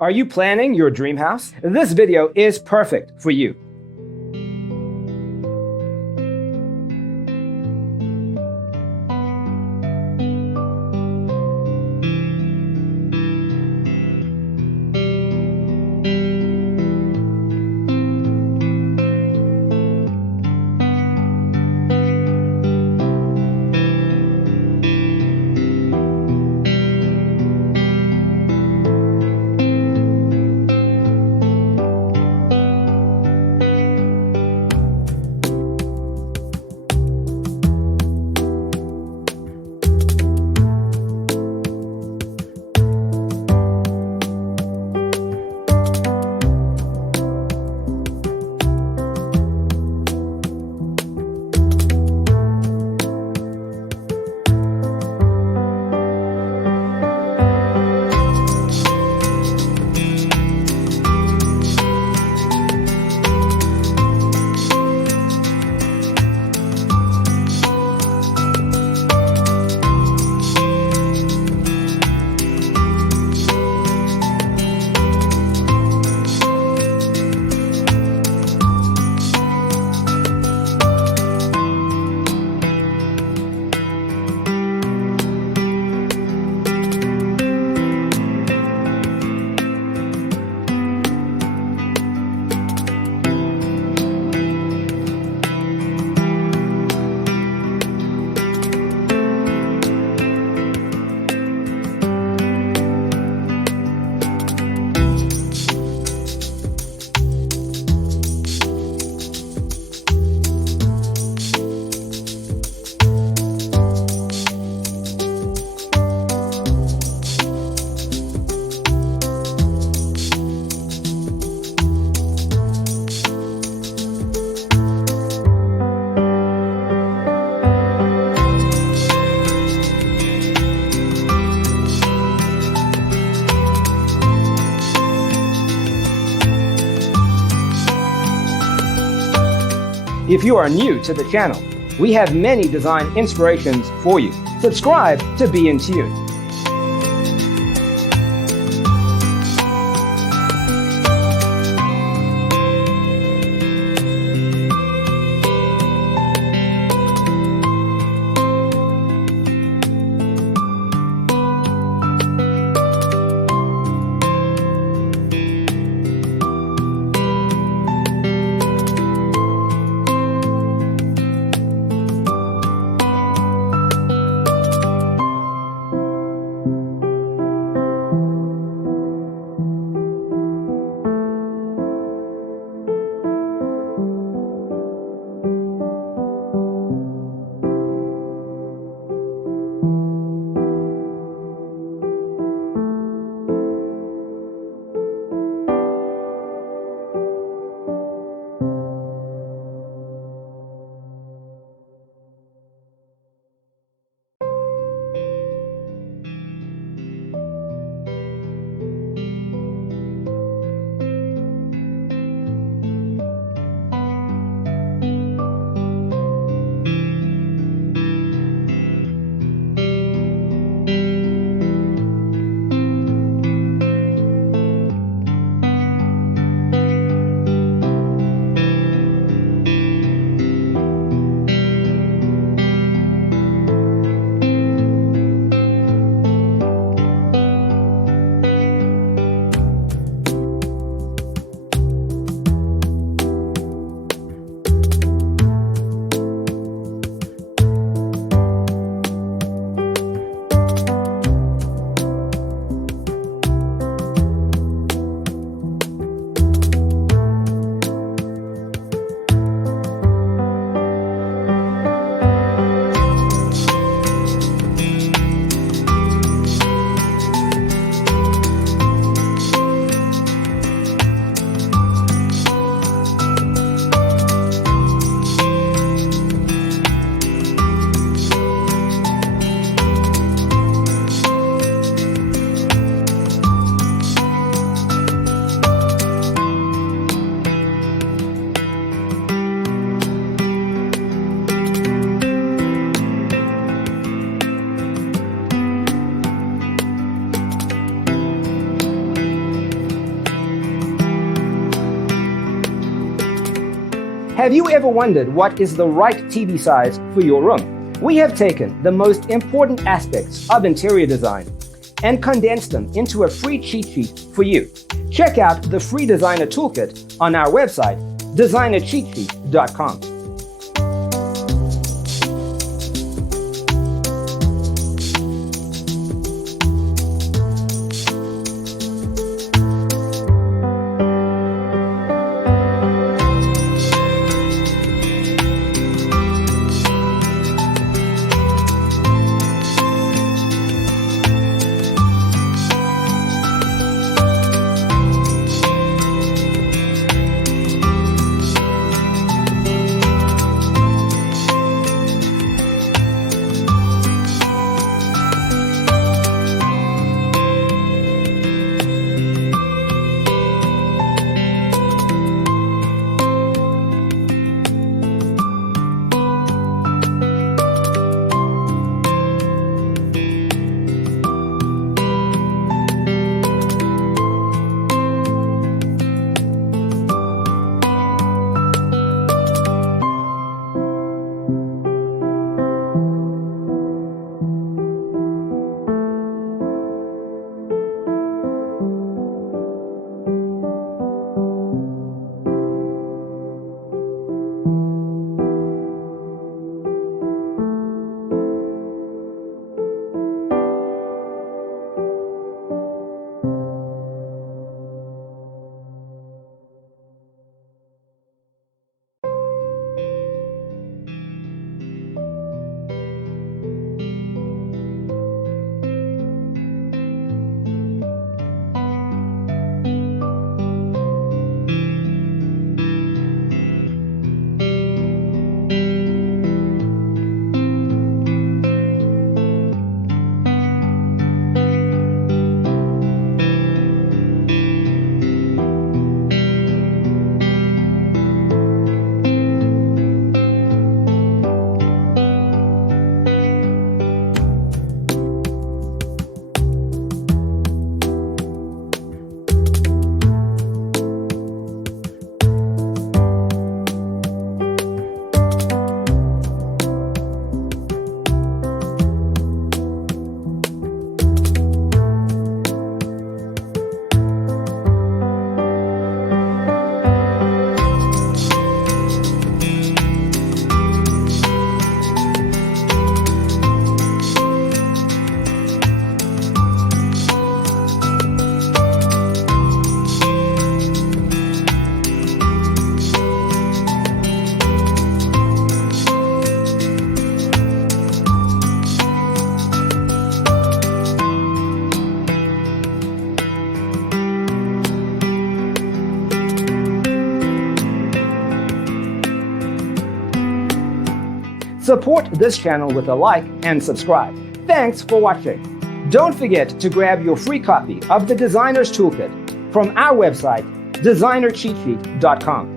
Are you planning your dream house? This video is perfect for you. If you are new to the channel, we have many design inspirations for you. Subscribe to be in tune. Have you ever wondered what is the right TV size for your room? We have taken the most important aspects of interior design and condensed them into a free cheat sheet for you. Check out the free designer toolkit on our website, designercheatsheet.com. Support this channel with a like and subscribe. Thanks for watching. Don't forget to grab your free copy of the Designer's Toolkit from our website, designercheatsheet.com.